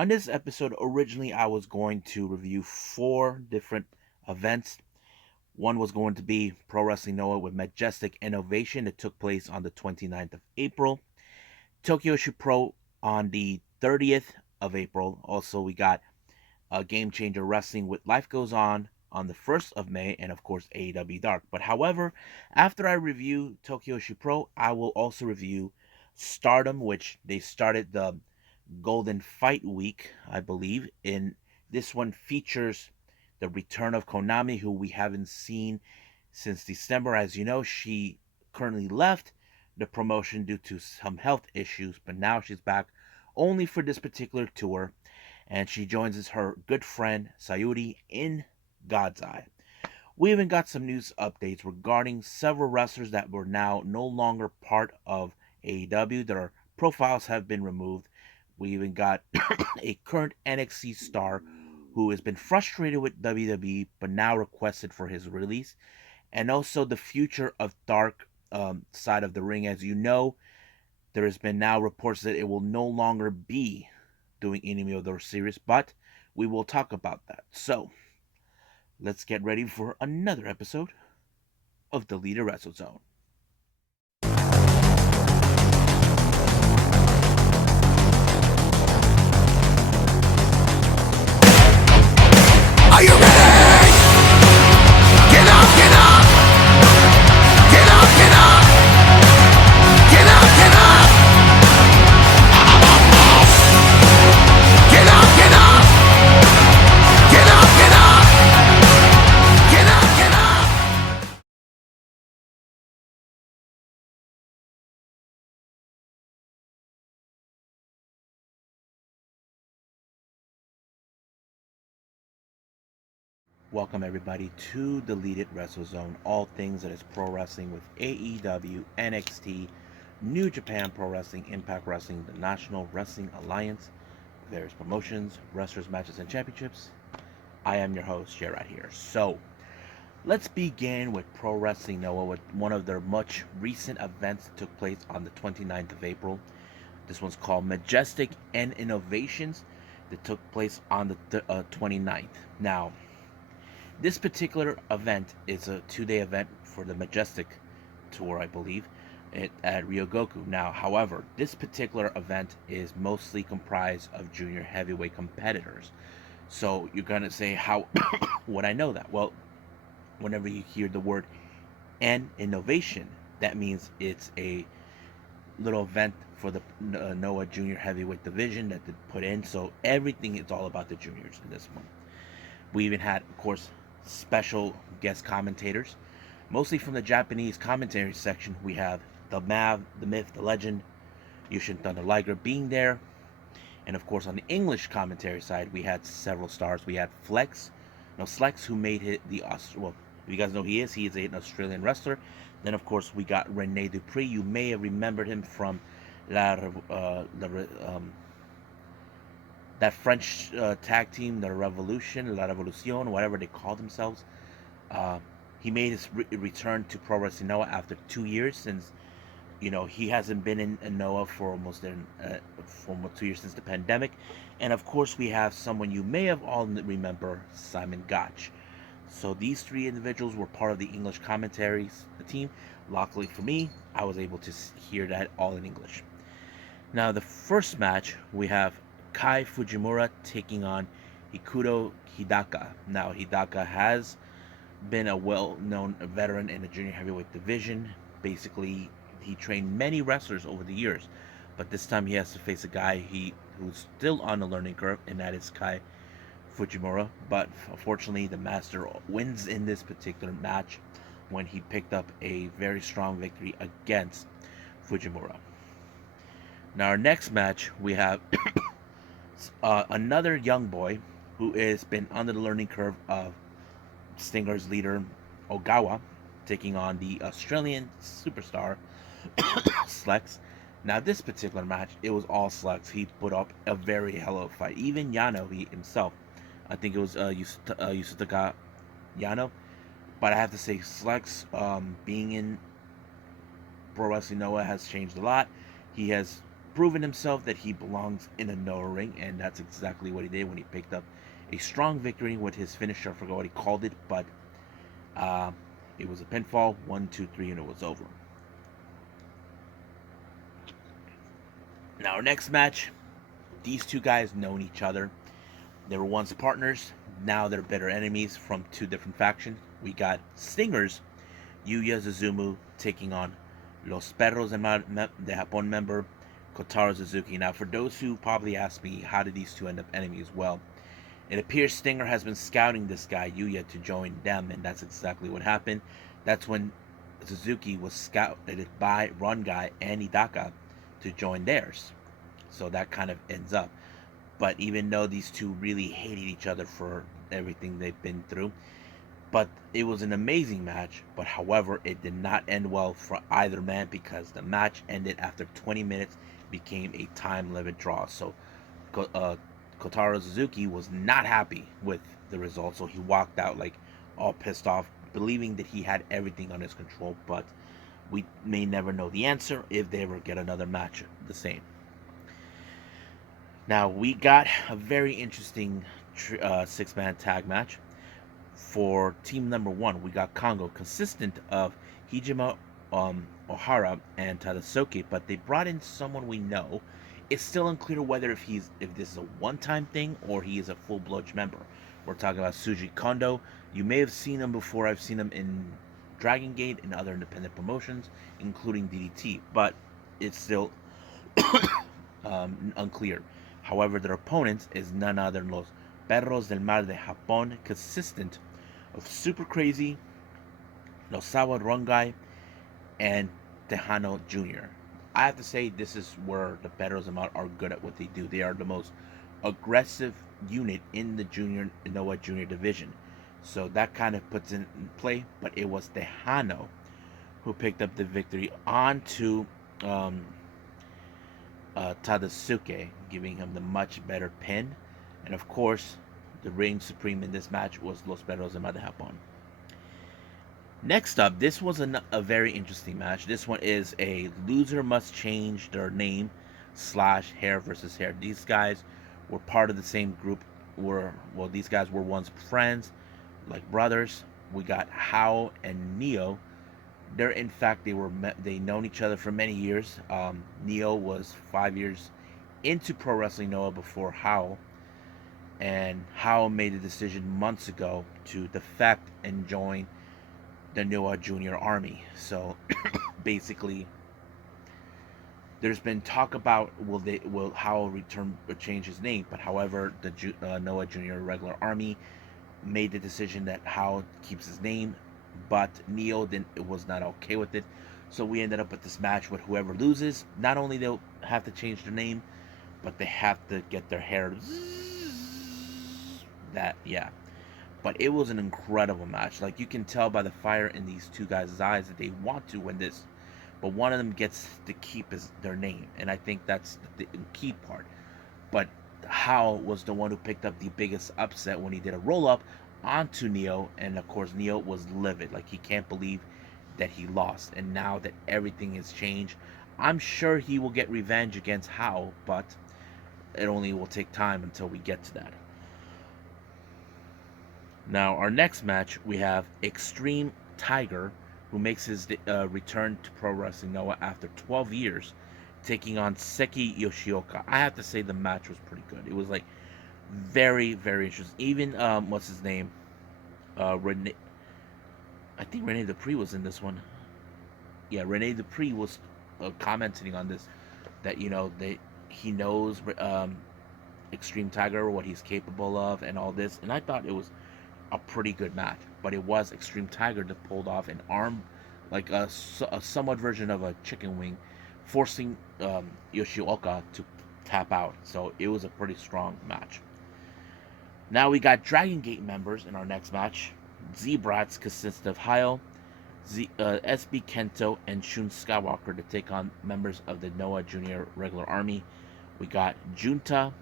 On this episode, originally I was going to review four different events. One was going to be Pro Wrestling Noah with MAJESTIC N Innovation that took place on the 29th of April. Tokyo Pro on the 30th of April. Also, we got Game Changer Wrestling with Life Goes On the 1st of May, and of course AEW Dark. But however, after I review Tokyo Pro, I will also review Stardom, which they started the Golden Fight Week, I believe. In this one features the return of Konami, who we haven't seen since December. As you know, she currently left the promotion due to some health issues, but now she's back only for this particular tour, and she joins as her good friend Sayuri in God's Eye. We even got some news updates regarding several wrestlers that were now no longer part of AEW. Their profiles have been removed. We even got a current NXT star who has been frustrated with WWE but now requested for his release. And also the future of Dark side of the ring. As you know, there has been now reports that it will no longer be doing any of those series, but we will talk about that. So, let's get ready for another episode of the Leader Wrestle Zone. Are you ready? Get up, get up! Get up, get up! Get up, get up! Get up, get up! Get up, get up! Get up, get up! Welcome everybody to Deleted Wrestle Zone, all things that is pro wrestling with AEW, NXT, New Japan Pro Wrestling, Impact Wrestling, the National Wrestling Alliance, various promotions, wrestlers, matches, and championships. I am your host, Gerard here. So, let's begin with Pro Wrestling Noah with one of their much recent events that took place on the 29th of April. This one's called MAJESTIC N Innovations that took place on the 29th. Now, this particular event is a 2-day event for the MAJESTIC tour, I believe, at Ryogoku. Now, however, this particular event is mostly comprised of junior heavyweight competitors. So you're gonna say, how would I know that? Well, whenever you hear the word N Innovation, that means it's a little event for the Noah Junior Heavyweight division that they put in. So everything is all about the juniors in this one. We even had, of course, special guest commentators, mostly from the Japanese commentary section. We have the Mav, the Myth, the Legend, Yushin Thunder Liger being there. And of course, on the English commentary side, we had several stars. We had Slex, who made it well, if you guys know he is an Australian wrestler. Then, of course, we got Rene Dupree. You may have remembered him from that French tag team, the Revolution, La Revolution, whatever they call themselves. He made his return to Pro Wrestling Noah after 2 years, since he hasn't been in Noah for almost 2 years since the pandemic. And of course, we have someone you may have all remember, Simon Gotch. So these three individuals were part of the English commentaries team. Luckily for me, I was able to hear that all in English. Now, the first match, we have Kai Fujimura taking on Hikaru Hidaka. Now, Hidaka has been a well-known veteran in the junior heavyweight division. Basically, he trained many wrestlers over the years, but this time he has to face a guy who's still on the learning curve, and that is Kai Fujimura. But unfortunately, the master wins in this particular match when he picked up a very strong victory against Fujimura. Now, our next match, we have another young boy who has been under the learning curve of Stinger's leader Ogawa, taking on the Australian superstar Slex. Now, this particular match, it was all Slex. He put up a very hell of a fight. Even Yano himself, I think it was Yusutaka Yano. But I have to say, Slex, being in Pro Wrestling Noah, has changed a lot. He has proven himself that he belongs in a Noah ring, and that's exactly what he did when he picked up a strong victory with his finisher. I forgot what he called it, but uh, it was a pinfall, 1, 2, 3, and it was over. Now, our next match, these two guys known each other. They were once partners, now they're bitter enemies from two different factions. We got Stingers, Yuya Suzumu taking on Los Perros de Japón member Kotaro Suzuki. Now, for those who probably ask me, how did these two end up enemies? Well, it appears Stinger has been scouting this guy, Yuya, to join them, and that's exactly what happened. That's when Suzuki was scouted by Ron Guy and Hidaka to join theirs. So that kind of ends up. But even though these two really hated each other for everything they've been through, but it was an amazing match. But however, it did not end well for either man because the match ended after 20 minutes, became a time limit draw. So Kotaro Suzuki was not happy with the result, so he walked out like all pissed off, believing that he had everything under his control. But we may never know the answer if they ever get another match the same. Now, we got a very interesting six-man tag match. For team number one, we got Kongo, consistent of Hijima Ohara and Tadasoke, but they brought in someone we know. It's still unclear whether if this is a one-time thing or he is a full-blood member. We're talking about Suji Kondo. You may have seen him before. I've seen him in Dragon Gate and other independent promotions, including DDT, but it's still unclear. However, their opponents is none other than Los Perros del Mar de Japón, consistent of Super Crazy, Nosawa Rongai, and Tejano Jr. I have to say, this is where the Perros del Mar are good at what they do. They are the most aggressive unit in the Noah Junior division. So that kind of puts in play, but it was Tejano who picked up the victory onto Tadasuke, giving him the much better pin. And of course, the reign supreme in this match was Los Perros de Mar de Japón. Next up, this was a very interesting match. This one is a loser must change their name / hair versus hair. These guys were part of the same group. These guys were once friends, like brothers. We got Hao and Neo. They known each other for many years. Neo was 5 years into Pro Wrestling Noah before Hao, and Hao made a decision months ago to defect and join the Noah Junior Army. So basically, there's been talk about will Hao return or change his name, but however, the Noah Junior regular army made the decision that Hao keeps his name, but Neo was not okay with it. So we ended up with this match with whoever loses, not only they'll have to change their name, but they have to get their hair but it was an incredible match. Like, you can tell by the fire in these two guys' eyes that they want to win this, but one of them gets to keep their name, and I think that's the key part. But Hao was the one who picked up the biggest upset when he did a roll-up onto Neo, and of course Neo was livid. Like, he can't believe that he lost, and now that everything has changed, I'm sure he will get revenge against Hao, but it only will take time until we get to that. Now, our next match, we have Extreme Tiger, who makes his return to Pro Wrestling Noah after 12 years, taking on Seki Yoshioka. I have to say the match was pretty good. It was like very, very interesting. Even what's his name? Rene. I think Rene Dupree was in this one. Yeah, Rene Dupree was commenting on this, that he knows Extreme Tiger, what he's capable of, and all this. And I thought it was a pretty good match, but it was Extreme Tiger that pulled off an arm, like a somewhat version of a chicken wing, forcing Yoshioka to tap out. So it was a pretty strong match. Now we got Dragon Gate members in our next match. Z-Brats consist of Hayo, SB Kento, and Shun Skywalker to take on members of the Noah Junior regular army. We got Junta,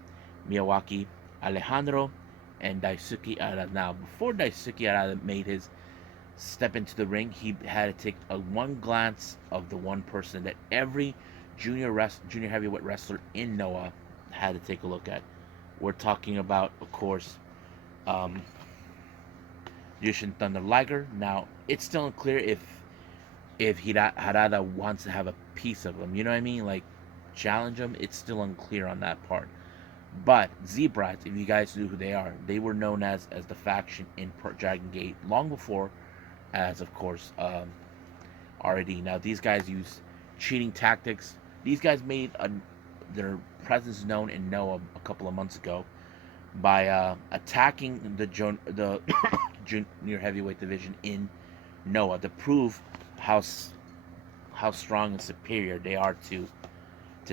Miyawaki, Alejandro, and Daisuke Arada. Now, before Daisuke Arada made his step into the ring, he had to take one glance of the one person that every junior heavyweight wrestler in Noah had to take a look at. We're talking about, of course, um, Yushin Thunder Liger. Now, it's still unclear if Harada wants to have a piece of him. You know what I mean? Like, challenge him. It's still unclear on that part. But Z-Brats, if you guys knew who they are, they were known as the faction in Dragon Gate long before, as of course, RAD. Now, these guys use cheating tactics. These guys made their presence known in Noah a couple of months ago by attacking the junior heavyweight division in Noah to prove how strong and superior they are to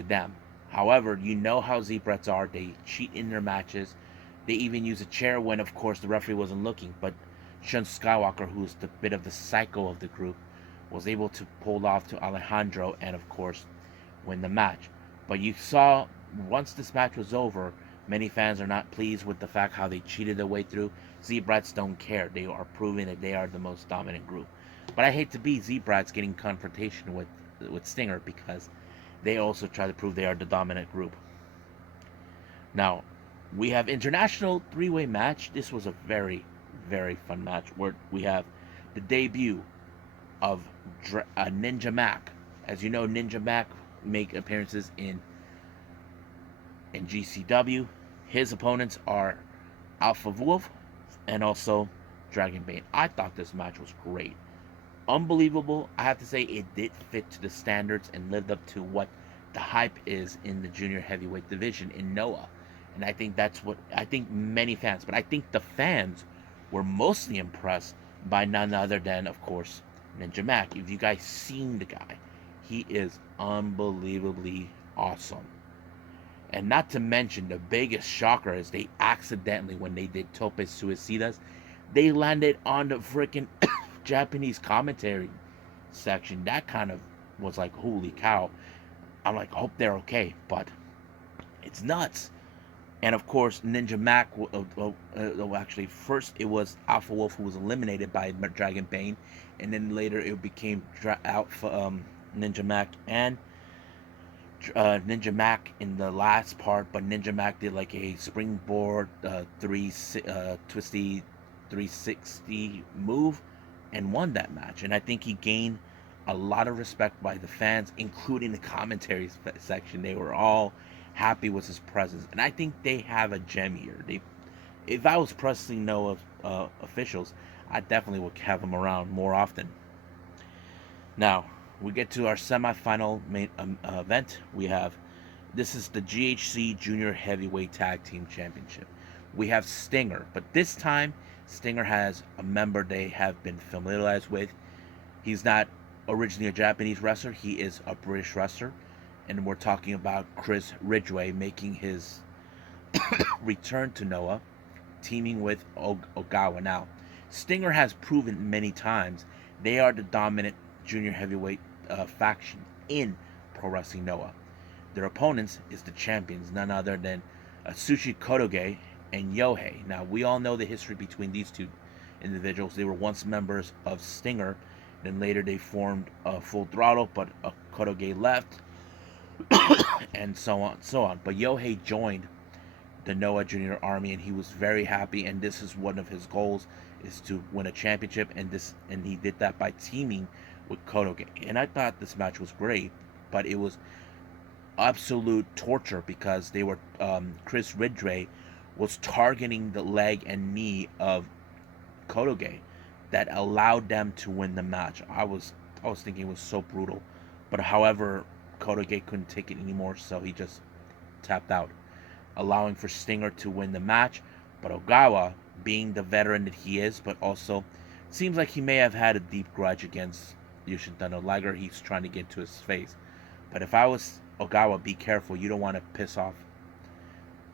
them. However, you know how Z-Brats are. They cheat in their matches. They even use a chair when, of course, the referee wasn't looking. But Shun Skywalker, who's the bit of the psycho of the group, was able to pull off to Alejandro and, of course, win the match. But you saw, once this match was over, many fans are not pleased with the fact how they cheated their way through. Z-Brats don't care. They are proving that they are the most dominant group. But I hate to be Z-Brats getting confrontation with Stinger, because they also try to prove they are the dominant group. Now, we have international three-way match. This was a very, very fun match where we have the debut of Ninja Mac. As you know, Ninja Mac make appearances in GCW. His opponents are Alpha Wolf and also Dragon Bane. I thought this match was great. Unbelievable. I have to say it did fit to the standards and lived up to what the hype is in the junior heavyweight division in Noah. And I think that's what I think many fans, but I think the fans were mostly impressed by none other than, of course, Ninja Mac. If you guys seen the guy, he is unbelievably awesome. And not to mention, the biggest shocker is they accidentally, when they did Tope Suicidas, they landed on the freaking Japanese commentary section. That kind of was like, holy cow. I'm like, I hope they're okay, but it's nuts. And of course, Ninja Mac, actually, first it was Alpha Wolf who was eliminated by Dragon Bane, and then later it became Ninja Mac and Ninja Mac in the last part, but Ninja Mac did like a springboard twisty 360 move and won that match. And I think he gained a lot of respect by the fans, including the commentary section. They were all happy with his presence, and I think they have a gem here. If I was pressing no officials, I definitely would have him around more often. Now we get to our semifinal main event. This is the GHC Junior Heavyweight Tag Team Championship. We have Stinger, but this time Stinger has a member they have been familiarized with. He's not originally a Japanese wrestler. He is a British wrestler. And we're talking about Chris Ridgway making his return to Noah, teaming with Ogawa. Now, Stinger has proven many times they are the dominant junior heavyweight faction in Pro Wrestling Noah. Their opponents is the champions, none other than Atsushi Kotoge and Yohei. Now, we all know the history between these two individuals. They were once members of Stinger, then later they formed Full Throttle, but Kotoge left, and so on. But Yohei joined the Noah Junior Army, and he was very happy, and this is one of his goals, is to win a championship, and he did that by teaming with Kotoge. And I thought this match was great, but it was absolute torture because they were Chris Ridgway was targeting the leg and knee of Kotoge that allowed them to win the match. I was thinking it was so brutal, but however, Kotoge couldn't take it anymore, so he just tapped out, allowing for Stinger to win the match. But Ogawa, being the veteran that he is, but also seems like he may have had a deep grudge against Yushin Thunder Liger. He's trying to get to his face. But if I was Ogawa, be careful. You don't want to piss off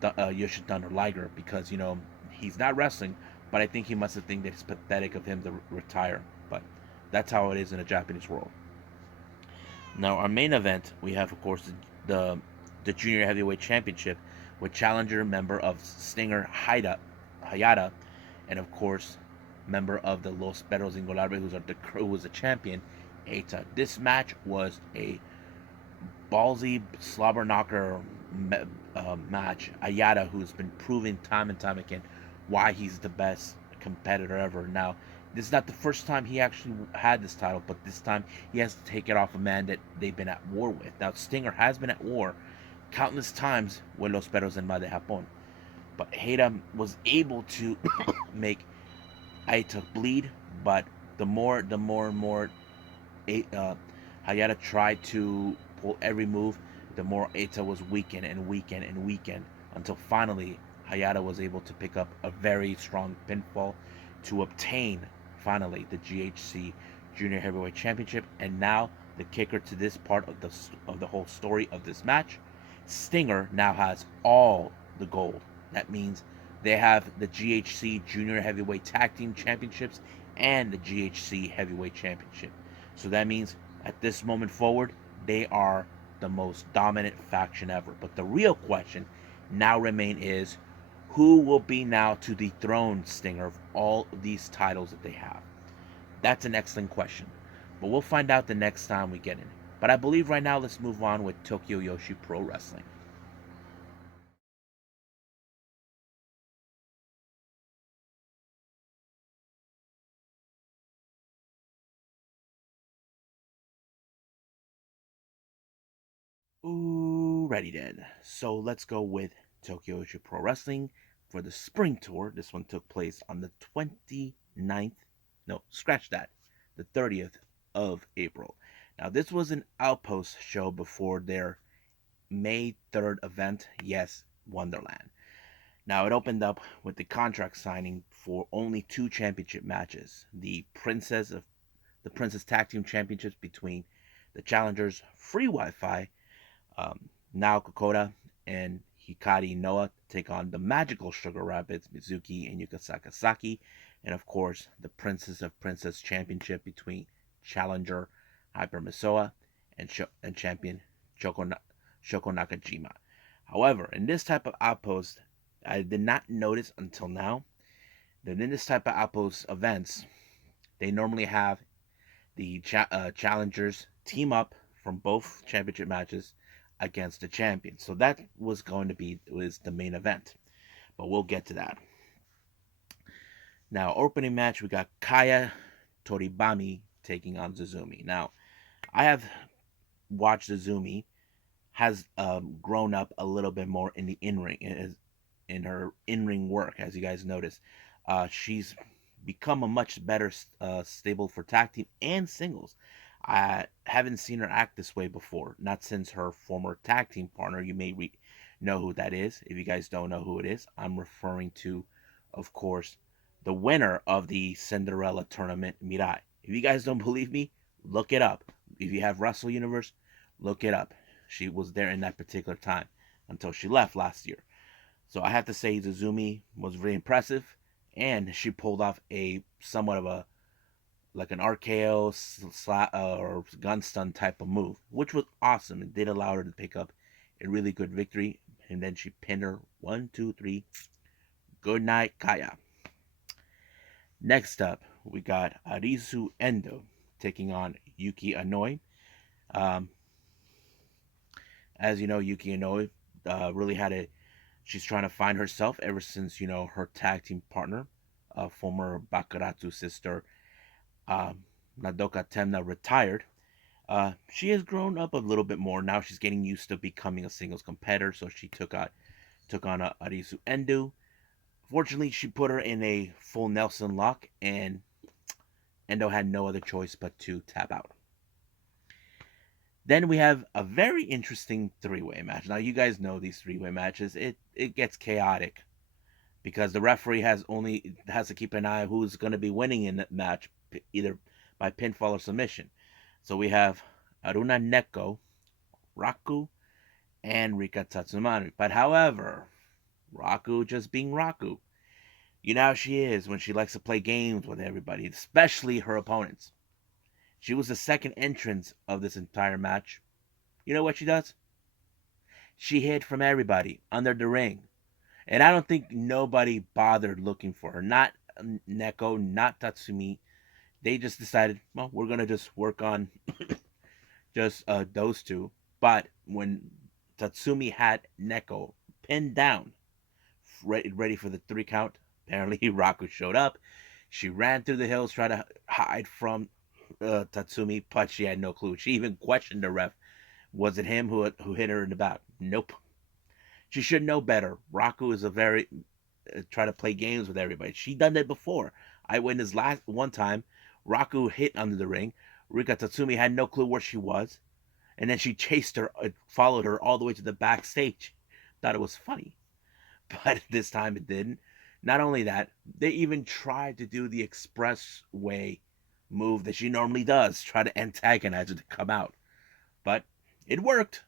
Yushin Thunder Liger, because, you know, he's not wrestling, but I think he must have think that it's pathetic of him to retire. But that's how it is in a Japanese world. Now, our main event, we have, of course, the Junior Heavyweight Championship with challenger member of Stinger Hayata, and, of course, member of the Los Perros Ingolables, who was the champion, Eita. This match was a ballsy slobber knocker match. Ayada, who's been proving time and time again why he's the best competitor ever. Now, this is not the first time he actually had this title, but this time he has to take it off a man that they've been at war with. Now, Stinger has been at war countless times with Los Perros en Mar de Japón, but Hayata was able to make Aita bleed. But the more and more Hayata tried to pull every move, the more Eita was weakened and weakened and weakened until finally Hayata was able to pick up a very strong pinfall to obtain finally the GHC Junior Heavyweight Championship. And now the kicker to this part of the whole story of this match, Stinger now has all the gold. That means they have the GHC Junior Heavyweight Tag Team Championships and the GHC Heavyweight Championship. So that means at this moment forward, they are the most dominant faction ever. But the real question now remain is, who will be now to dethrone Stinger of all of these titles that they have? That's an excellent question. But we'll find out the next time we get in. But I believe right now let's move on with Tokyo Joshi Pro Wrestling. Ooh, ready then. So let's go with Tokyo Joshi Pro Wrestling for the spring tour. This one took place on the 29th. No, scratch that. The 30th of April. Now, this was an outpost show before their May 3rd event. Yes, Wonderland. Now, it opened up with the contract signing for only two championship matches. The Princess Tag Team Championships between the challengers Free Wi-Fi, Nao Kokoda and Hikari Noah take on the Magical Sugar Rabbits, Mizuki and Yuka Sakazaki, and of course the Princess Championship between challenger Hyper Misoa and champion Shoko Nakajima. However, in this type of outpost, I did not notice until now that in this type of outpost events, they normally have the challengers team up from both championship matches against the champion. So that was the main event. But we'll get to that. Now, opening match, we got Kaya Toribami taking on Zuzumi. Now, I have watched Zuzumi has grown up a little bit more in the in-ring, in her in-ring work, as you guys notice. She's become a much better stable for tag team and singles. I haven't seen her act this way before, not since her former tag team partner. You may know who that is. If you guys don't know who it is, I'm referring to, of course, the winner of the Cinderella tournament, Mirai. If you guys don't believe me, look it up. If you have Wrestle Universe, look it up. She was there in that particular time until she left last year. So I have to say Zuzumi was very impressive, and she pulled off a somewhat of a like an RKO or gun stun type of move, which was awesome. It did allow her to pick up a really good victory, and then she pinned her 1, 2, 3. Good night, Kaya. Next up, we got Arisu Endo taking on Yuki Inoue. Um, as you know, Yuki Inoue really had a. She's trying to find herself ever since her tag team partner, former Bakuratsu sister Nadoka Temna retired. She has grown up a little bit more. Now she's getting used to becoming a singles competitor, so she took on Arisu Endo. Fortunately, she put her in a full Nelson lock, and Endo had no other choice but to tap out. Then we have a very interesting three-way match. Now you guys know these three-way matches. It gets chaotic because the referee has to keep an eye on who's going to be winning in that match, either by pinfall or submission. So we have Aruna Neko, Raku, and Rika Tatsumari. But however, Raku just being Raku. You know how she is when she likes to play games with everybody, especially her opponents. She was the second entrance of this entire match. You know what she does? She hid from everybody under the ring. And I don't think nobody bothered looking for her. Not Neko, not Tatsumi. They just decided, well, we're going to just work on just those two. But when Tatsumi had Neko pinned down, ready for the 3 count, apparently Raku showed up. She ran through the hills, tried to hide from Tatsumi, but she had no clue. She even questioned the ref. Was it him who hit her in the back? Nope. She should know better. Raku is a very try to play games with everybody. She done that before. I witnessed last one time. Raku hit under the ring. Rika Tatsumi had no clue where she was, and then she chased her, followed her all the way to the backstage. Thought it was funny, but this time it didn't. Not only that, they even tried to do the express way move that she normally does, try to antagonize her to come out. But it worked.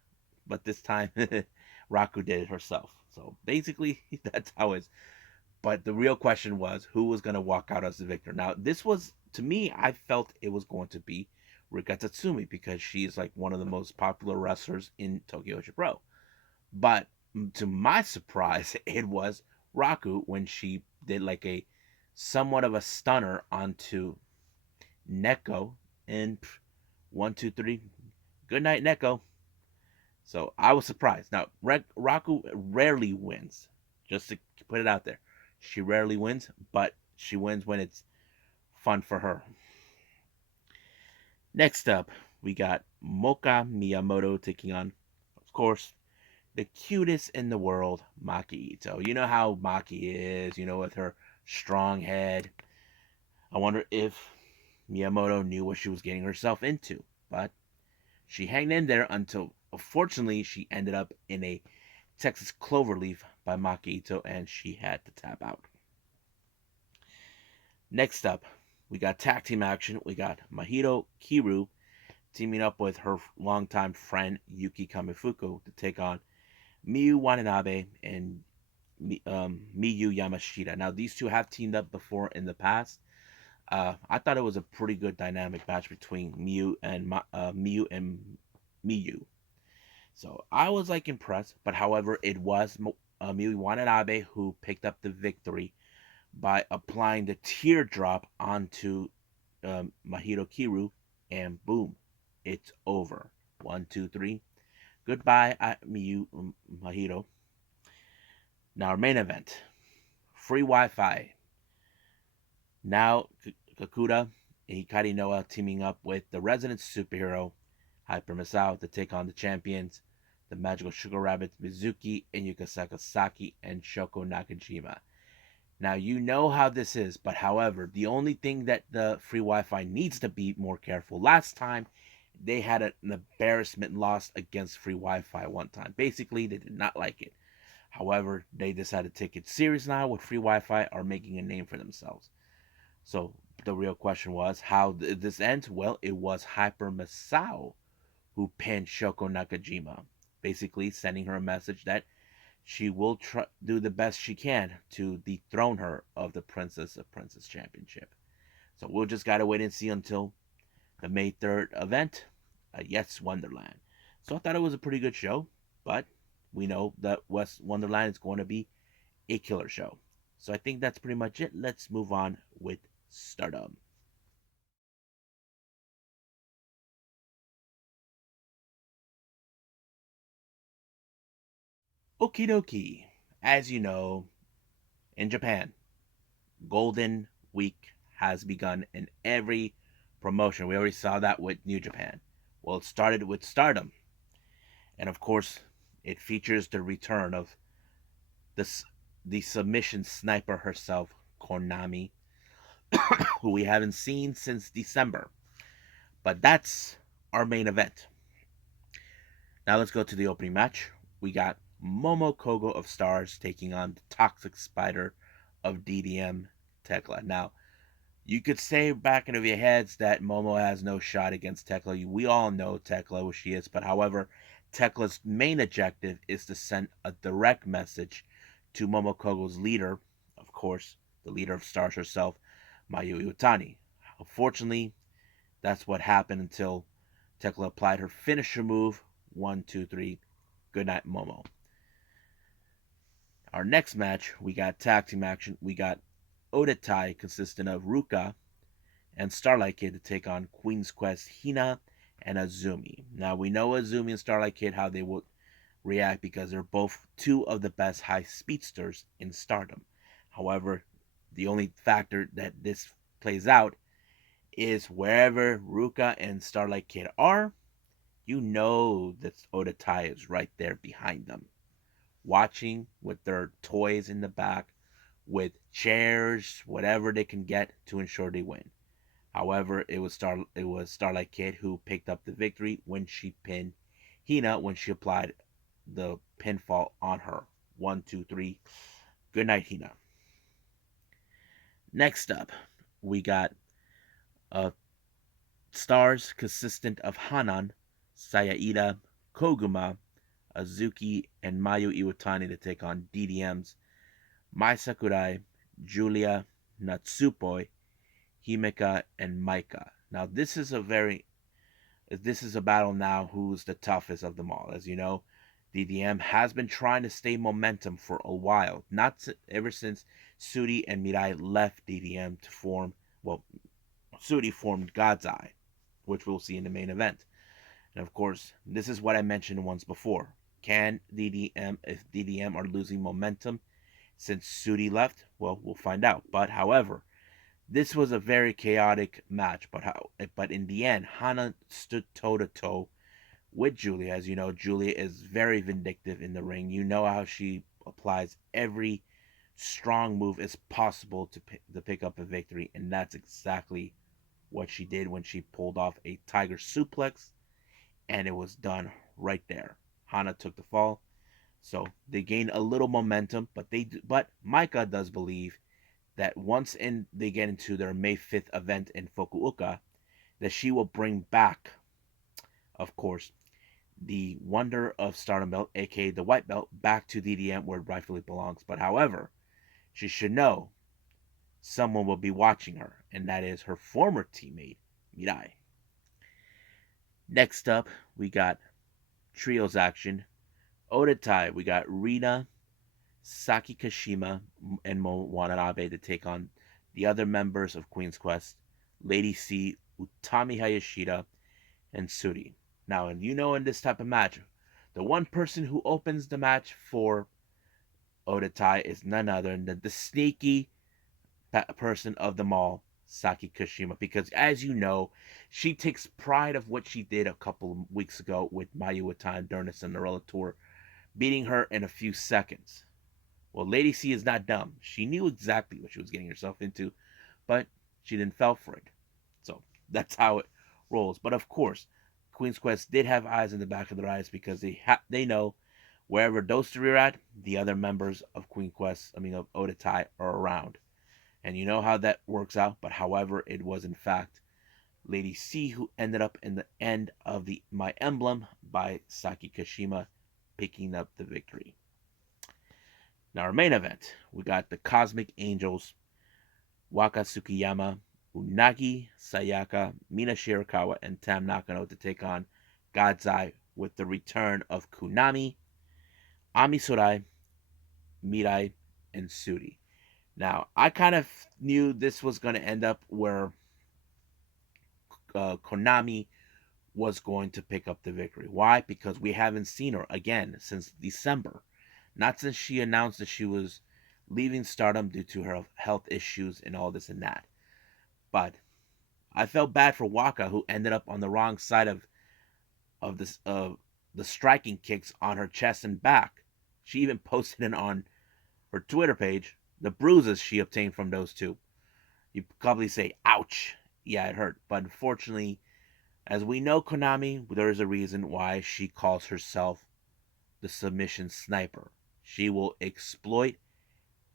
But this time, Raku did it herself. So basically, that's how it's. But the real question was who was going to walk out as the victor. Now, this was, to me, I felt it was going to be Rika Tatsumi because she is like one of the most popular wrestlers in Tokyo Joshi Pro. But to my surprise, it was Raku when she did like a somewhat of a stunner onto Neko and 1, 2, 3. Good night, Neko. So I was surprised. Now, Raku rarely wins. Just to put it out there, she rarely wins, but she wins when it's fun for her. Next up, we got Moka Miyamoto taking on, of course, the cutest in the world, Maki Ito. You know how Maki is, with her strong head. I wonder if Miyamoto knew what she was getting herself into, but she hanged in there until, unfortunately, she ended up in a Texas Cloverleaf by Maki Ito, and she had to tap out. Next up, we got tag team action. We got Mahito Kiru teaming up with her longtime friend Yuki Kamifuku to take on Miyu Watanabe and Miyu Yamashita. Now, these two have teamed up before in the past. I thought it was a pretty good dynamic match between Miyu. So I was like impressed, but however, it was Miyu Watanabe who picked up the victory by applying the teardrop onto Mahito Kiru, and boom, it's over. 1, 2, 3. Goodbye, Miyu Mahito. Now, our main event free Wi Fi. Now, Kakuta and Hikari Noah teaming up with the resident superhero, Hyper Misao, to take on the champions, the Magical Sugar Rabbits, Mizuki and Yuka Sakazaki and Shoko Nakajima. Now, you know how this is, but however, the only thing that the free Wi Fi needs to be more careful. Last time, they had an embarrassment loss against free Wi Fi one time. Basically, they did not like it. However, they decided to take it serious now with free Wi Fi, are making a name for themselves. So, the real question was how did this end? Well, it was Hyper Misao who pinned Shoko Nakajima, basically sending her a message that she will do the best she can to dethrone her of the Princess of Princess Championship. So we'll just gotta wait and see until the May 3rd event, Yes Wonderland. So I thought it was a pretty good show, but we know that West Wonderland is going to be a killer show. So I think that's pretty much it. Let's move on with Stardom. Okie dokie. As you know, in Japan, Golden Week has begun in every promotion. We already saw that with New Japan. Well, it started with Stardom. And of course, it features the return of this the submission sniper herself, Konami, who we haven't seen since December. But that's our main event. Now let's go to the opening match. We got Momo Kogo of Stars taking on the Toxic Spider of DDM, Tekla. Now, you could say back into your heads that Momo has no shot against Tekla. We all know Tekla, who she is, but however, Tekla's main objective is to send a direct message to Momo Kogo's leader, of course, the leader of Stars herself, Mayu Iwatani. Unfortunately, that's what happened until Tekla applied her finisher move. 1, 2, 3. Good night, Momo. Our next match, we got tag team action. We got Odetai consisting of Ruka and Starlight Kid to take on Queen's Quest Hina and Azumi. Now we know Azumi and Starlight Kid how they would react because they're both two of the best high speedsters in Stardom. However, the only factor that this plays out is wherever Ruka and Starlight Kid are, you know that Oda Tai is right there behind them, watching with their toys in the back, with chairs, whatever they can get to ensure they win. However, it was Starlight Kid who picked up the victory when she pinned Hina when she applied the pinfall on her. 1, 2, 3. Good night, Hina. Next up, we got stars consistent of Hanan, Sayaida, Koguma, Azuki, and Mayu Iwatani to take on DDM's Mai Sakurai, Julia, Natsupoi, Himeka, and Maika. Now this is a battle now who's the toughest of them all. As you know, DDM has been trying to stay momentum for a while, ever since Sudi and Mirai left DDM to form, well, Sudi formed God's Eye, which we'll see in the main event. And of course, this is what I mentioned once before. Can DDM, if DDM are losing momentum since Sudi left? Well, we'll find out. But however, this was a very chaotic match. But in the end, Hana stood toe to toe with Julia. As you know, Julia is very vindictive in the ring. You know how she applies every strong move as possible to pick up a victory, and that's exactly what she did when she pulled off a tiger suplex, and it was done right there. Hana took the fall, so they gained a little momentum, but Maika does believe that they get into their May 5th event in Fukuoka, that she will bring back, of course, the Wonder of Stardom belt, aka the white belt, back to DDM where it rightfully belongs. But however, she should know someone will be watching her, and that is her former teammate, Mirai. Next up, we got trios action. Oda Tai, we got Rina, Saki Kashima, and Mo Watanabe to take on the other members of Queen's Quest, Lady C, Utami Hayashida, and Suri. Now, and you know in this type of match, the one person who opens the match for Oda Tai is none other than the sneaky person of them all, Saki Kashima, because as you know, she takes pride of what she did a couple of weeks ago with Mayu Iwatani during the Cinderella tour, beating her in a few seconds. Well, Lady C is not dumb. She knew exactly what she was getting herself into, but she didn't fall for it. So that's how it rolls. But of course, Queen's Quest did have eyes in the back of their eyes because they know wherever those three are at, the other members of of Oda Tai are around. And you know how that works out. But however, it was in fact Lady C who ended up in the end of the My Emblem by Saki Kashima picking up the victory. Now, our main event, we got the Cosmic Angels, Waka Tsukiyama, Unagi Sayaka, Mina Shirakawa, and Tam Nakano to take on God's Eye with the return of Konami, Ami Sorai, Mirai, and Suri. Now, I kind of knew this was going to end up where Konami was going to pick up the victory. Why? Because we haven't seen her again since December. Not since she announced that she was leaving Stardom due to her health issues and all this and that. But I felt bad for Waka, who ended up on the wrong side of the striking kicks on her chest and back. She even posted it on her Twitter page, the bruises she obtained from those two. You probably say, ouch. Yeah, it hurt. But unfortunately, as we know Konami, there is a reason why she calls herself the submission sniper. She will exploit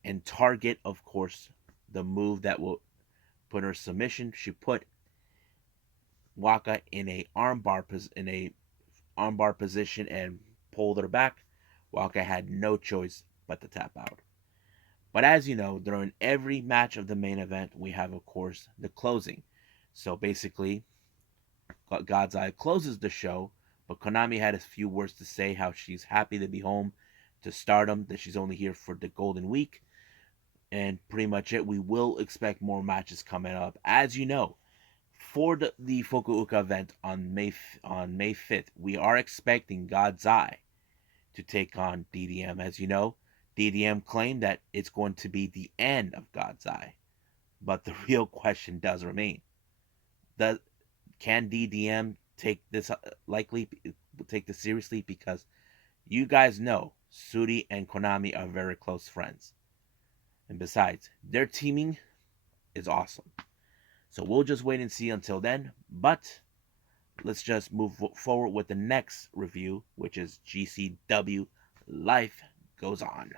and target, of course, the move that will put her submission. She put Waka in a armbar position and pulled her back. Waka had no choice but to tap out. But as you know, during every match of the main event, we have, of course, the closing. So basically, God's Eye closes the show, but Konami had a few words to say how she's happy to be home to Stardom, that she's only here for the Golden Week, and pretty much it. We will expect more matches coming up. As you know, For the Fukuoka event on May 5th, we are expecting God's Eye to take on DDM. As you know, DDM claimed that it's going to be the end of God's Eye. But the real question does remain. Does Can DDM take this take this seriously? Because you guys know Suri and Konami are very close friends. And besides, their teaming is awesome. So we'll just wait and see until then. But let's just move forward with the next review, which is GCW Life Goes On.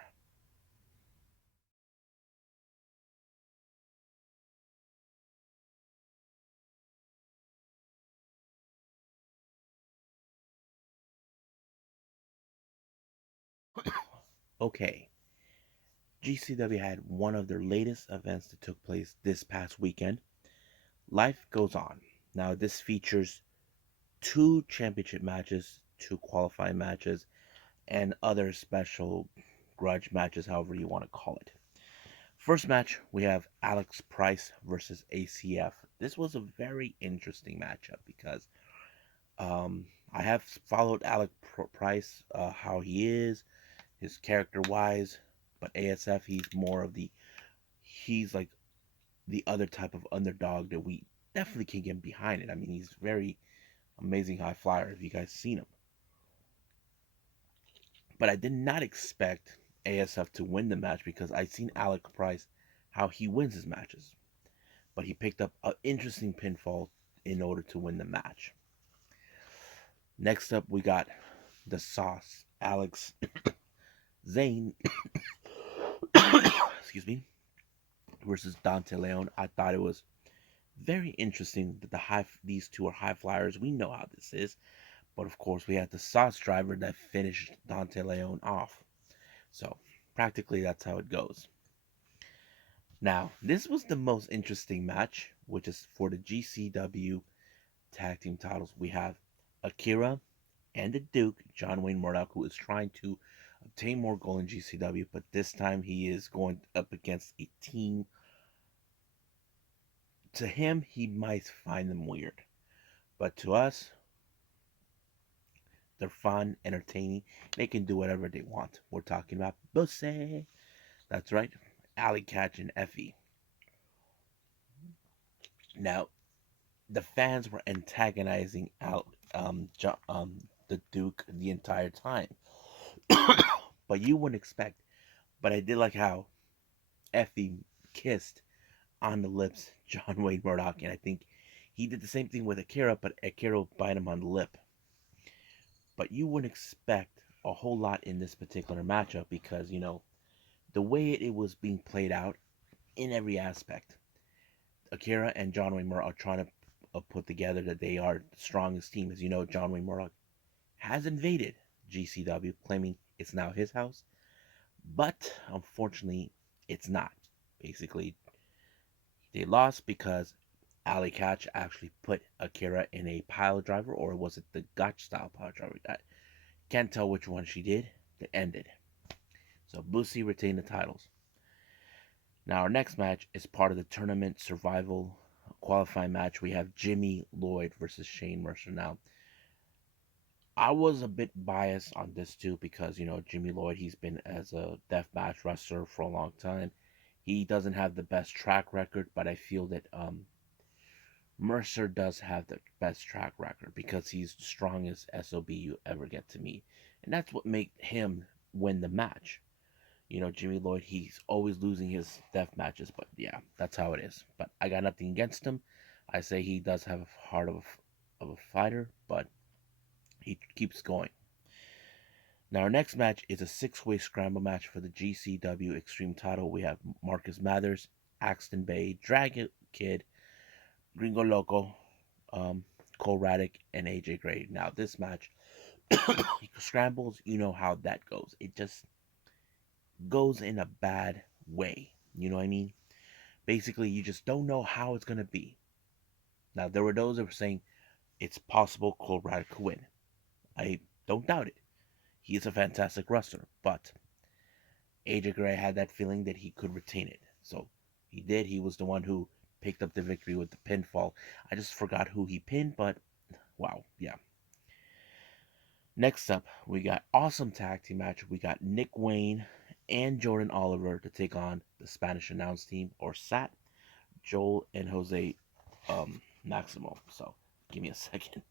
Okay, GCW had one of their latest events that took place this past weekend. Life Goes On. Now, this features two championship matches, two qualifying matches, and other special grudge matches, however you want to call it. First match, we have Alex Price versus ACF. This was a very interesting matchup because I have followed Alex Price, how he is, his character wise, but ASF, he's like the other type of underdog that we definitely can get behind it. I mean, he's very amazing high flyer if you guys seen him. But I did not expect ASF to win the match because I've seen Alex Price how he wins his matches. But he picked up an interesting pinfall in order to win the match. Next up, we got the Sauce, Alex Zane, excuse me, versus Dante Leon. I thought it was very interesting that these two are high flyers. We know how this is, but of course we had the Sauce driver that finished Dante Leon off. So practically that's how it goes. Now, this was the most interesting match, which is for the GCW tag team titles. We have Akira and the Duke, John Wayne Murdoch, who is trying to obtain more gold in GCW, but this time he is going up against a team. To him, he might find them weird, but to us, they're fun, entertaining. They can do whatever they want. We're talking about Bussy. That's right, Alley Catch and Effie. Now, the fans were antagonizing out the Duke the entire time. But you wouldn't expect. But I did like how Effie kissed on the lips John Wayne Murdoch, and I think he did the same thing with Akira, but Akira bite him on the lip. But you wouldn't expect a whole lot in this particular matchup because the way it was being played out in every aspect. Akira and John Wayne Murdoch are trying to put together that they are the strongest team. As you know, John Wayne Murdoch has invaded GCW, claiming it's now his house. But unfortunately, it's not. Basically, they lost because Ali Catch actually put Akira in a pile driver, or was it the Gotch style pile driver? I can't tell which one she did. That ended. So Bussy retained the titles. Now our next match is part of the tournament survival qualifying match. We have Jimmy Lloyd versus Shane Mercer. Now, I was a bit biased on this too because Jimmy Lloyd, he's been as a deathmatch wrestler for a long time. He doesn't have the best track record, but I feel that Mercer does have the best track record because he's the strongest SOB you ever get to meet, and that's what made him win the match. Jimmy Lloyd, he's always losing his death matches, but yeah, that's how it is. But I got nothing against him. I say he does have a heart of a fighter, but he keeps going. Now, our next match is a six-way scramble match for the GCW Extreme title. We have Marcus Mathers, Axton Bay, Dragon Kid, Gringo Loco, Cole Raddick, and AJ Gray. Now, this match, scrambles, you know how that goes. It just goes in a bad way. You know what I mean? Basically, you just don't know how it's going to be. Now, there were those that were saying it's possible Cole Raddick could win. I don't doubt it. He is a fantastic wrestler, but AJ Gray had that feeling that he could retain it. So he did. He was the one who picked up the victory with the pinfall. I just forgot who he pinned, but wow, yeah. Next up, we got awesome tag team match. We got Nick Wayne and Jordan Oliver to take on the Spanish announce team, or SAT, Joel and Jose Maximo. So give me a second.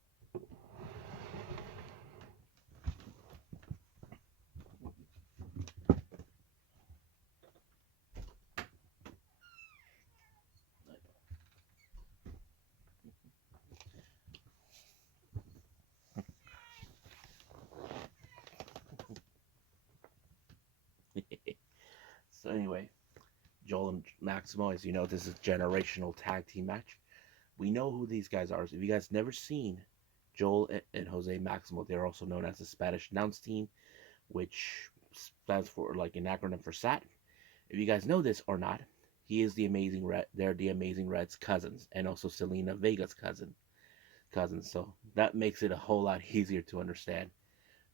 So anyway, Joel and Maximo, as you know, this is a generational tag team match. We know who these guys are. So if you guys never seen Joel and Jose Maximo, they're also known as the Spanish announce team, which stands for like an acronym for SAT. If you guys know this or not, he is the Amazing Red. They're the Amazing Red's cousins, and also Selena Vega's cousins. So that makes it a whole lot easier to understand,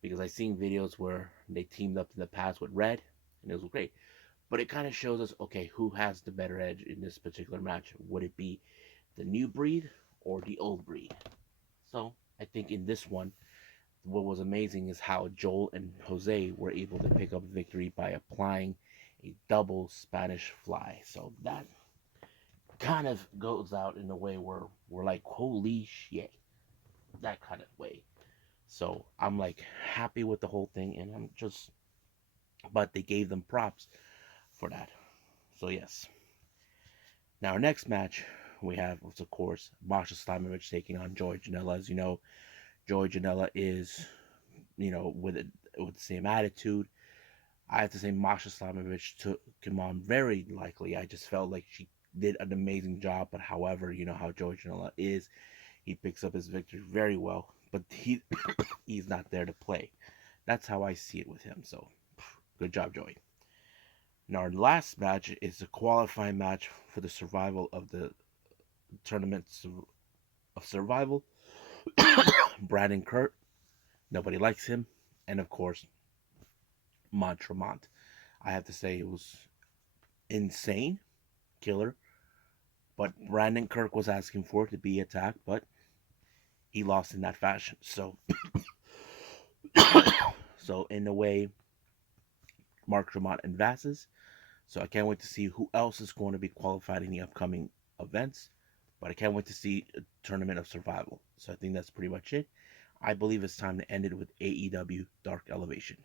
because I've seen videos where they teamed up in the past with Red, and it was great. But it kind of shows us, okay, who has the better edge in this particular match? Would it be the new breed or the old breed? So I think in this one, what was amazing is how Joel and Jose were able to pick up a victory by applying a double Spanish fly. So that kind of goes out in a way where we're like, holy shit, that kind of way. So I'm like happy with the whole thing, and I'm just, but they gave them props for that. So yes. Now our next match we have was of course Masha Slamovich taking on Joey Janela. As you know, Joey Janela is, with the same attitude. I have to say Masha Slamovich took him on very likely. I just felt like she did an amazing job, but however, you know how Joey Janela is, he picks up his victory very well, but he's not there to play. That's how I see it with him. So good job, Joey. Now our last match is a qualifying match for the survival of the tournament of survival. Brandon Kurt, nobody likes him, and of course Montremont. I have to say it was insane, killer. But Brandon Kirk was asking for it to be attacked, but he lost in that fashion. So, so in a way, Mark Tremont advances. So I can't wait to see who else is going to be qualified in the upcoming events. But I can't wait to see a tournament of survival. So I think that's pretty much it. I believe it's time to end it with AEW Dark Elevation.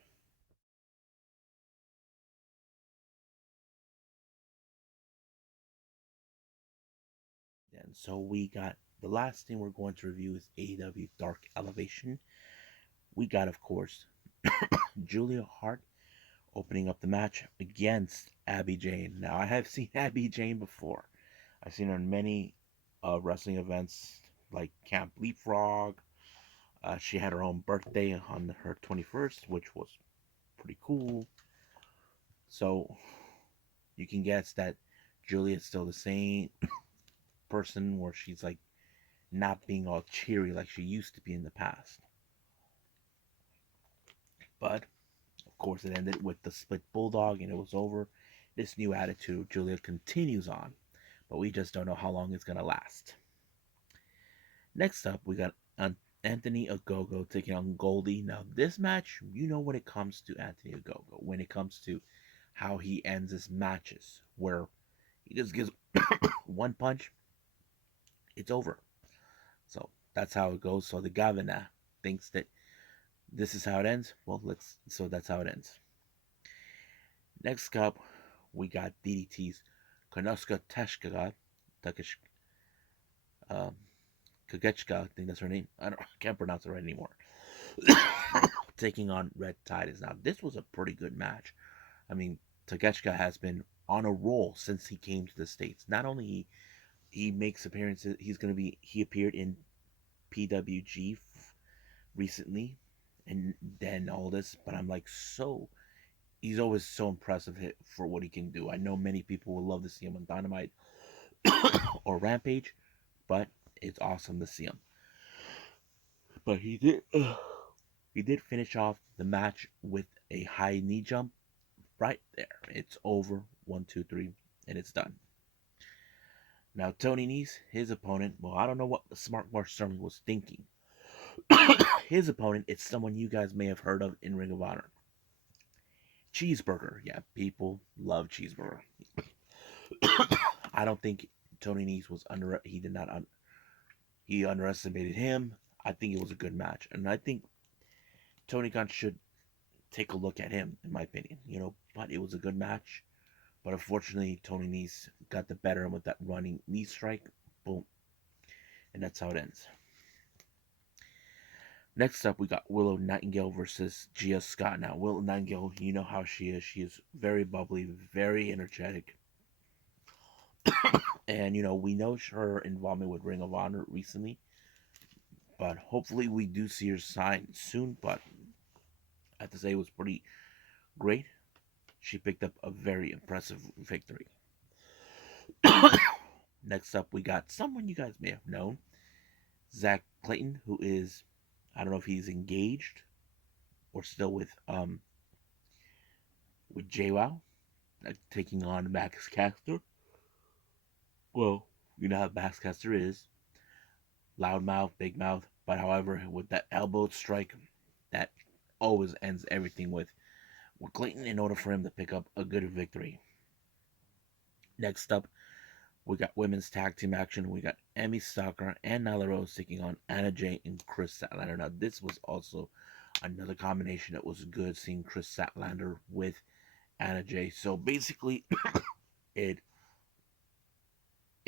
And so we got the last thing we're going to review is AEW Dark Elevation. We got, of course, Julia Hart opening up the match against Abby Jane. Now, I have seen Abby Jane before. I've seen her in many wrestling events like Camp Leapfrog. She had her own birthday on her 21st, which was pretty cool. So you can guess that Julia's still the same person where she's like not being all cheery like she used to be in the past. But of course, it ended with the split bulldog and it was over. This new attitude, Julia continues on, but we just don't know how long it's going to last. Next up, we got Anthony Ogogo taking on Goldie. Now, this match, you know, when it comes to Anthony Ogogo, when it comes to how he ends his matches, where he just gives one punch, it's over. So that's how it goes. So the Gavina thinks that this is how it ends. Well, so that's how it ends. Next up, we got DDT's Konosuke Takesh, um, Kagechka, I think that's her name. I can't pronounce it right anymore. Taking on Red Titus. Now, this was a pretty good match. I mean, Takeshka has been on a roll since he came to the States. Not only he makes appearances, he appeared in PWG recently, and then all this. But I'm like, he's always so impressive for what he can do. I know many people would love to see him on Dynamite or Rampage, but it's awesome to see him. But he did finish off the match with a high knee jump right there. It's over. 1, 2, 3, and it's done. Now, Tony Nese, his opponent, well, I don't know what Smart Mark Sterling was thinking. His opponent is someone you guys may have heard of in Ring of Honor. Cheeseburger. Yeah, people love Cheeseburger. I don't think Tony Nese was he did not he underestimated him. I think it was a good match, and I think Tony Khan should take a look at him, in my opinion. But it was a good match. But unfortunately, Tony Nese got the better with that running knee strike. Boom, and that's how it ends. Next up, we got Willow Nightingale versus Gia Scott. Now, Willow Nightingale, you know how she is. She is very bubbly, very energetic. And, we know her involvement with Ring of Honor recently. But hopefully we do see her sign soon. But I have to say it was pretty great. She picked up a very impressive victory. Next up, we got someone you guys may have known. Zach Clayton, who is, I don't know if he's engaged or still with JWoww, taking on Max Caster. Well, you know how Max Caster is. Loud mouth, big mouth. But however, with that elbow strike, that always ends everything with Clayton in order for him to pick up a good victory. Next up, we got women's tag team action. We got Emmy Stalker and Nyla Rose taking on Anna Jay and Chris Statlander. Now, this was also another combination that was good, seeing Chris Statlander with Anna Jay. So basically, it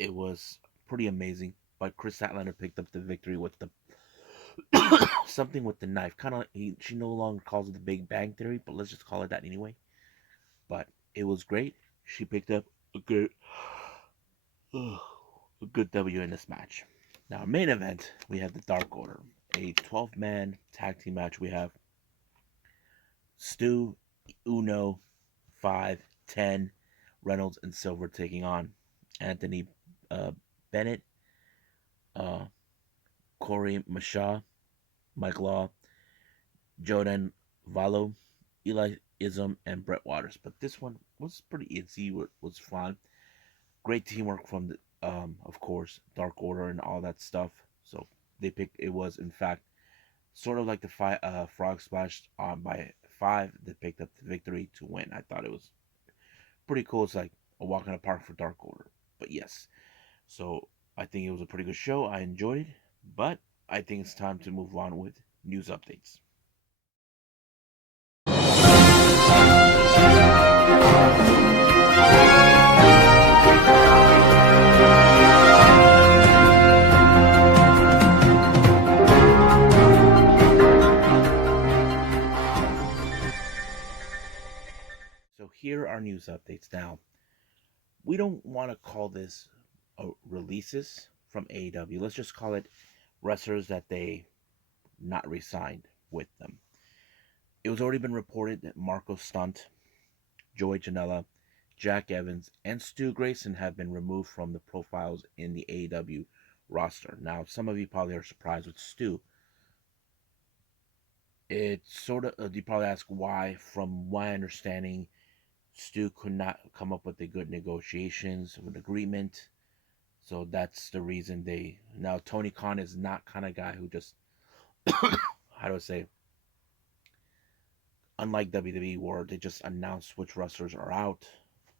was pretty amazing. But Chris Statlander picked up the victory with the something with the knife. Kind of like she no longer calls it the Big Bang Theory, but let's just call it that anyway. But it was great. She picked up a good W in this match. Now, main event, we have the Dark Order, a 12-man tag team match. We have Stu, Uno, 5, 10, Reynolds, and Silver taking on Anthony Bennett, Corey Mashaw, Mike Law, Jordan Valo, Eli Ism, and Brett Waters. But this one was pretty easy. Was fun. Great teamwork from the, of course, Dark Order and all that stuff. So they picked. It was in fact sort of like the Frog Splash by 5. They picked up the victory to win. I thought it was pretty cool. It's like a walk in the park for Dark Order. But yes, so I think it was a pretty good show. I enjoyed it, but I think it's time to move on with news updates. So here are news updates. Now, we don't want to call this releases from AEW. Let's just call it wrestlers that they not re-signed with them. It was already been reported that Marco Stunt, Joey Janela, Jack Evans, and Stu Grayson have been removed from the profiles in the AEW roster. Now, some of you probably are surprised with Stu. It's sort of, you probably ask why. From my understanding, Stu could not come up with a good negotiations of an agreement. So that's the reason they... Now, Tony Khan is not kind of guy who just... how do I say? Unlike WWE, where they just announce which wrestlers are out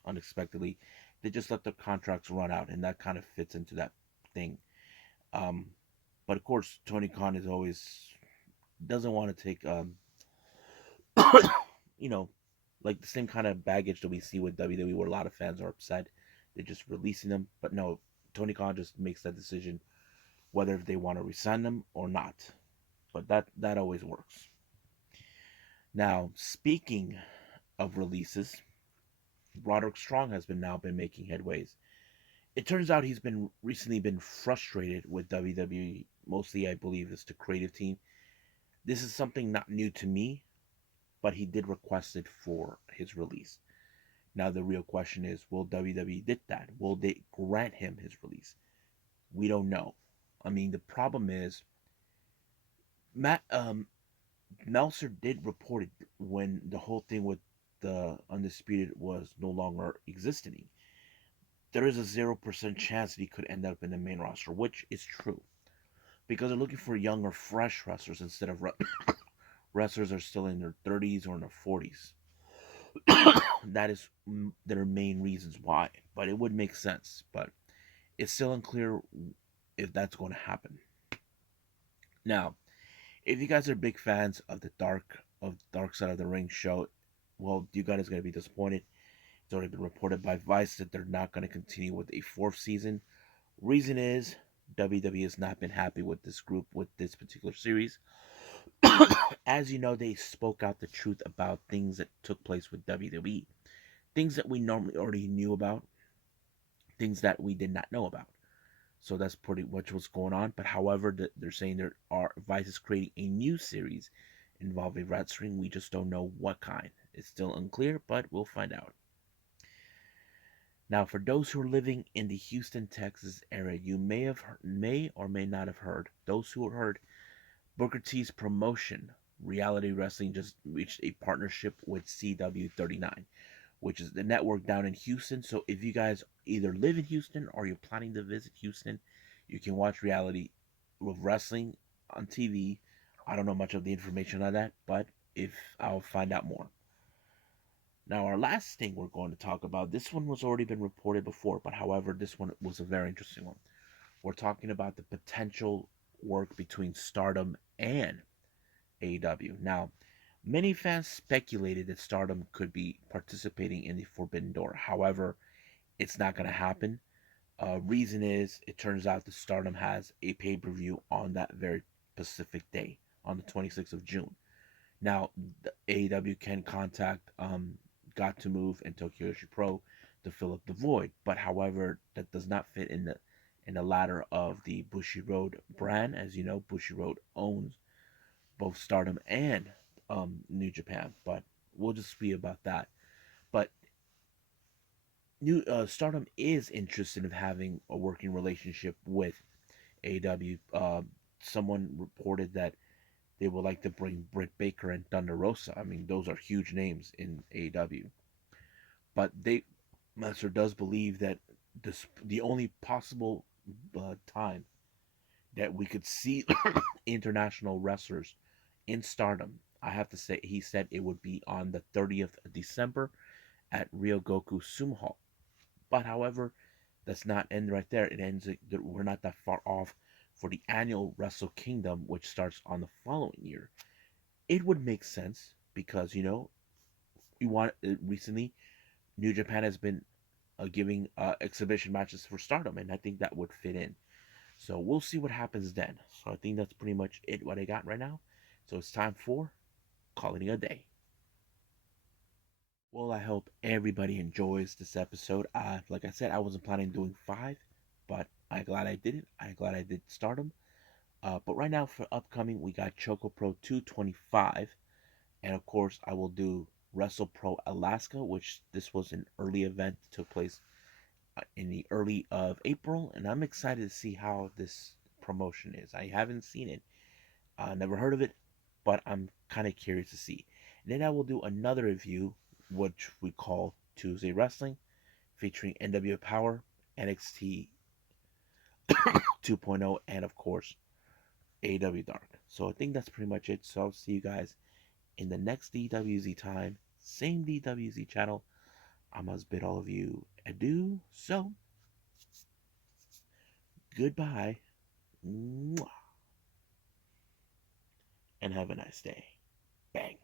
unexpectedly, they just let the contracts run out, and that kind of fits into that thing. But of course, Tony Khan is always doesn't want to take, you know, like the same kind of baggage that we see with WWE, where a lot of fans are upset. They're just releasing them, but no, Tony Khan just makes that decision whether they want to resign them or not. But that always works. Now, speaking of releases, Roderick Strong has been making headways. It turns out he's been recently been frustrated with WWE. Mostly, I believe, it's the creative team. This is something not new to me, but he did request it for his release. Now, the real question is, will WWE did that? Will they grant him his release? We don't know. I mean, the problem is, Meltzer did report it when the whole thing with the Undisputed was no longer existing. there is a 0% chance that he could end up in the main roster, which is true. Because they're looking for younger, fresh wrestlers instead of wrestlers that are still in their 30s or in their 40s. That is their main reasons why. But it would make sense. But it's still unclear if that's going to happen. Now, if you guys are big fans of the Dark Side of the Ring show, well, you guys are going to be disappointed. It's already been reported by Vice that they're not going to continue with a fourth season. Reason is WWE has not been happy with this group with this particular series. As you know, they spoke out the truth about things that took place with WWE, things that we normally already knew about, things that we did not know about. So that's pretty much what's going on. But however, they're saying there are Vice is creating a new series involving wrestling. We just don't know what kind. It's still unclear, but we'll find out. Now, for those who are living in the Houston, Texas area, you may or may not have heard. Those who heard, Booker T's promotion, Reality Wrestling, just reached a partnership with CW39, which is the network down in Houston. So if you guys either live in Houston or you're planning to visit Houston, you can watch Reality with Wrestling on TV. I don't know much of the information on that, but if I'll find out more. Now, our last thing we're going to talk about, this one was already been reported before, but however, this one was a very interesting one. We're talking about the potential work between Stardom and AEW. Now, many fans speculated that Stardom could be participating in the Forbidden Door. However, it's not going to happen. Reason is, it turns out that Stardom has a pay-per-view on that very specific day, on the 26th of June. Now, the AEW can contact Got to Move and Joshi Pro to fill up the void, but however, that does not fit in the ladder of the Bushiroad brand. As you know, Bushiroad owns both Stardom and New Japan, but we'll just be about that. But New Stardom is interested in having a working relationship with AEW. Someone reported that they would like to bring Britt Baker and Thunder Rosa. I mean, those are huge names in AEW. But Master does believe that the only possible time that we could see international wrestlers in Stardom, I have to say, he said it would be on the 30th of December at Ryogoku Sumo Hall. But however, that's not end right there. It ends that we're not that far off for the annual Wrestle Kingdom, which starts on the following year. It would make sense because you want recently New Japan has been giving exhibition matches for Stardom, and I think that would fit in. So we'll see what happens then. So I think that's pretty much it what I got right now. So it's time for calling it a day. Well, I hope everybody enjoys this episode. Like I said, I wasn't planning on doing 5, but I'm glad I did it. I'm glad I did Stardom. But right now for upcoming, we got Choco Pro 225, and of course I will do Wrestle Pro Alaska, which this was an early event that took place in the early of April, and I'm excited to see how this promotion is. I haven't seen it, never heard of it, but I'm kind of curious to see. And then I will do another review, which we call Tuesday Wrestling, featuring NW Power, NXT 2.0, and of course AEW Dark. So I think that's pretty much it. So I'll see you guys in the next DWZ time, same DWZ channel. I must bid all of you adieu. So goodbye, and have a nice day. Bang.